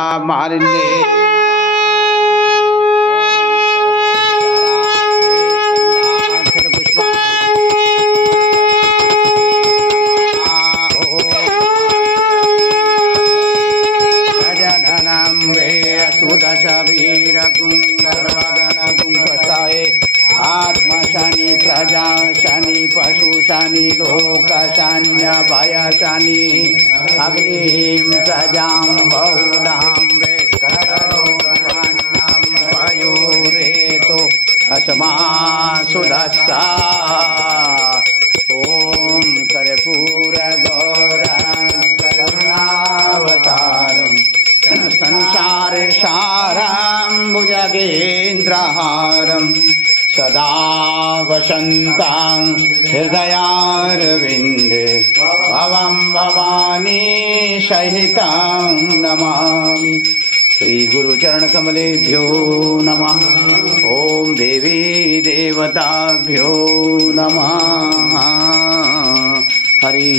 मालिन्ये आत्मा शानी प्रजा शानी पशु शानी लोक शान्य भय शानी अग्निम प्रजां बहुलां वयोरेतो अस्मा सुदस्सा ओम कर्पूर गौरावतारम संसार सारां भुजगेन्द्रहारं सदा वसन्तां हृदयारविन्दे भवं भवानी सहितां नमामि। श्री गुरुचरणकमलेभ्यो नमः। ओम देवी देवताभ्यो नमः। हरि